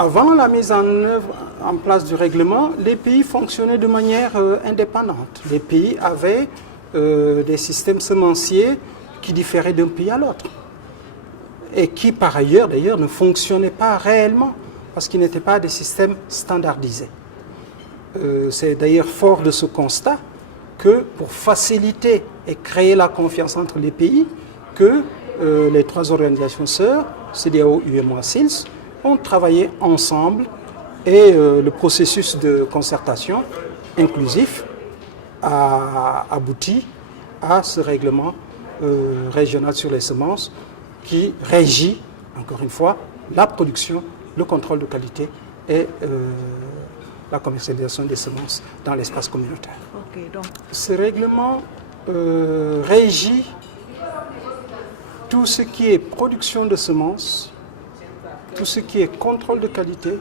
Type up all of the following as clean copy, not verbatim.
Avant la mise en place du règlement, les pays fonctionnaient de manière indépendante. Les pays avaient des systèmes semenciers qui différaient d'un pays à l'autre. Et qui, par ailleurs, d'ailleurs, ne fonctionnaient pas réellement, parce qu'ils n'étaient pas des systèmes standardisés. C'est d'ailleurs fort de ce constat que, pour faciliter et créer la confiance entre les pays, que les trois organisations sœurs, CEDEAO, UEMOA, SILS, ont travaillé ensemble et le processus de concertation inclusif a abouti à ce règlement régional sur les semences qui régit, encore une fois, la production, le contrôle de qualité et la commercialisation des semences dans l'espace communautaire. Okay, donc... Ce règlement régit tout ce qui est production de semences, tout ce qui est contrôle de qualité,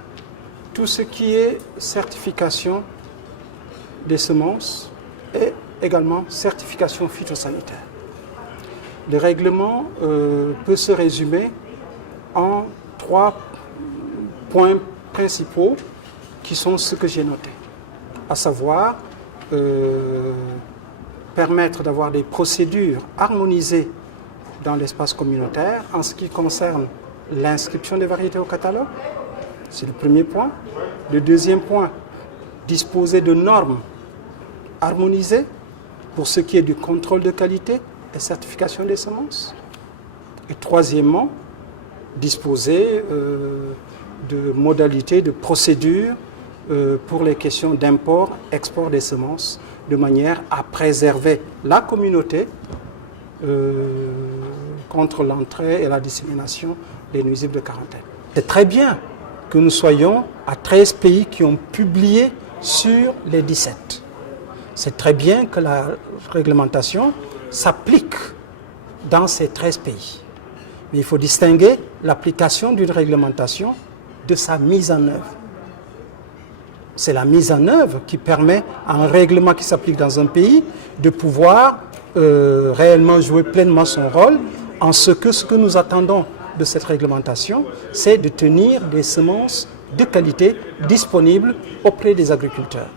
tout ce qui est certification des semences et également certification phytosanitaire. Le règlement peut se résumer en 3 points principaux qui sont ceux que j'ai notés, à savoir permettre d'avoir des procédures harmonisées dans l'espace communautaire en ce qui concerne l'inscription des variétés au catalogue, c'est le premier point. Le deuxième point, disposer de normes harmonisées pour ce qui est du contrôle de qualité et certification des semences. Et troisièmement, disposer de modalités, de procédures pour les questions d'import, export des semences, de manière à préserver la communauté contre l'entrée et la dissémination des nuisibles de quarantaine. C'est très bien que nous soyons à 13 pays qui ont publié sur les 17. C'est très bien que la réglementation s'applique dans ces 13 pays. Mais il faut distinguer l'application d'une réglementation de sa mise en œuvre. C'est la mise en œuvre qui permet à un règlement qui s'applique dans un pays de pouvoir réellement jouer pleinement son rôle en ce que nous attendons de cette réglementation, c'est de tenir des semences de qualité disponibles auprès des agriculteurs.